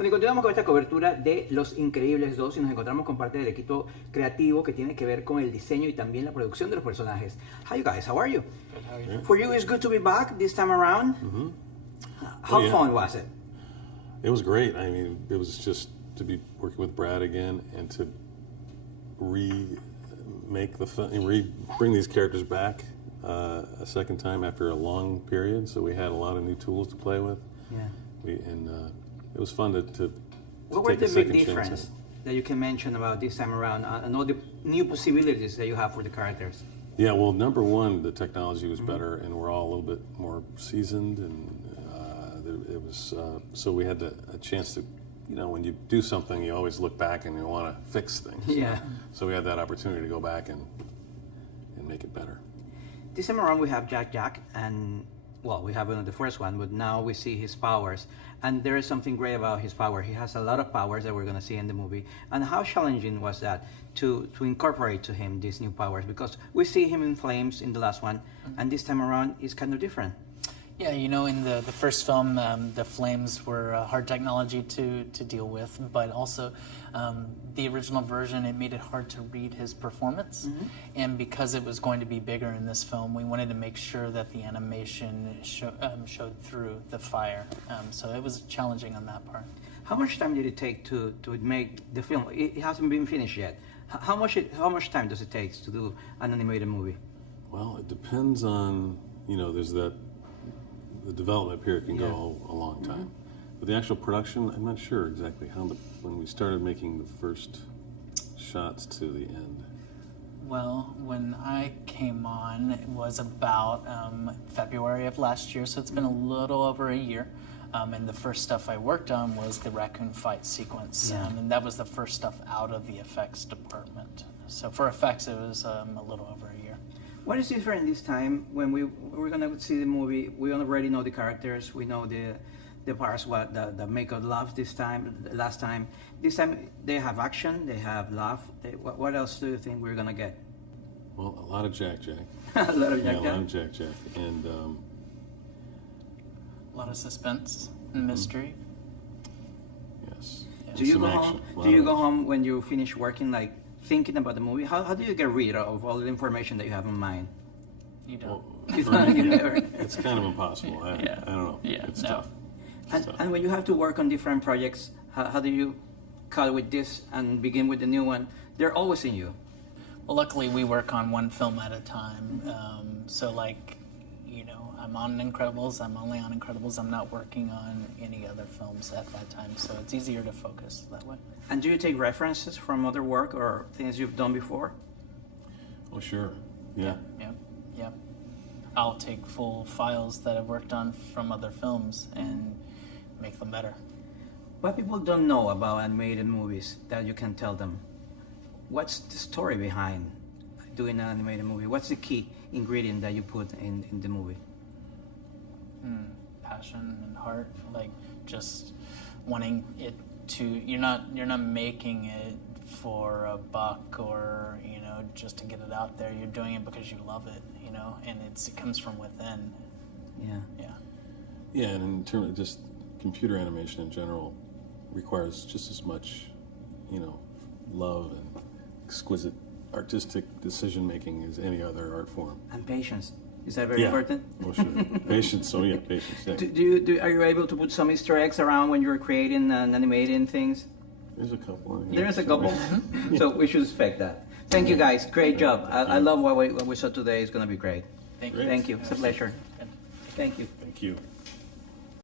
Bueno, y continuamos con esta cobertura de Los Increíbles 2 y nos encontramos con parte del equipo creativo que tiene que ver con el diseño y también la producción de los personajes. Hi you guys, how are you? Good, how are you? For you, it's good to be back this time around. How fun was it? It was great. I mean, it was just to be working with Brad again and to bring these characters back a second time after a long period. So we had a lot of new tools to play with. Yeah. It was fun to What were take a the big second chance. difference that you can mention about this time around and all the new possibilities that you have for the characters? Yeah, well, number one, the technology was better, and we're all a little bit more seasoned, and it was so we had a chance to, you know, when you do something, you always look back and you want to fix things. Yeah. So we had that opportunity to go back and make it better. This time around we have Jack, and well, we have it on the first one, but now we see his powers. And there is something great about his power. He has a lot of powers that we're going to see in the movie. And how challenging was that to incorporate to him these new powers? Because we see him in flames in the last one, and this time around it's kind of different. Yeah, you know, in the first film, the flames were hard technology to deal with, but also the original version, it made it hard to read his performance. And because it was going to be bigger in this film, we wanted to make sure that the animation showed through the fire. So it was challenging on that part. How much time did it take to make the film? It hasn't been finished yet. How much time does it take to do an animated movie? Well, it depends on, you know, the development period can go a long time. But the actual production, I'm not sure exactly when we started making the first shots to the end. Well, when I came on, it was about February of last year, so it's been a little over a year. And the first stuff I worked on was the raccoon fight sequence, and that was the first stuff out of the effects department. So for effects, it was a little over a year. What is different this time when we're gonna see the movie? We already know the characters. We know the parts what the makeup laugh this time. Last time, this time they have action. They have laugh. What else do you think we're gonna get? Well, a lot of Jack. A lot of Jack. Yeah, a lot of Jack, and A lot of suspense and mystery. yes. Do you Some go action. home? A lot Do you of go action. home when you finish working, like thinking about the movie? How do you get rid of all the information that you have in mind? You don't. Well, You for me, you never. it's kind of impossible. I don't know. Yeah, It's no. tough. It's tough. And when you have to work on different projects, how do you cut with this and begin with the new one? They're always in you. Well, luckily we work on one film at a time. So like, you know, I'm on Incredibles, I'm only on Incredibles, I'm not working on any other films at that time. So it's easier to focus that way. And do you take references from other work or things you've done before? Oh, sure. Yeah. Yeah. I'll take full files that I've worked on from other films and make them better. What people don't know about animated movies that you can tell them? What's the story behind doing an animated movie? What's the key ingredient that you put in the movie? Passion and heart, like just wanting it to. You're not making it for a buck or, you know, just to get it out there. You're doing it because you love it, you know, and it comes from within. Yeah, and in terms of just computer animation in general requires just as much, you know, love and exquisite artistic decision making as any other art form. And patience. Is that very important? Oh, sure. Patience. Oh, yeah, patience. Yeah. Are you able to put some Easter eggs around when you're creating and animating things? There's a couple in here. There is a couple, so we should expect that. Thank you guys, great job. I love what we saw today. It's gonna be great. Thank you. Thank you, it's a pleasure. Good. Thank you. Thank you.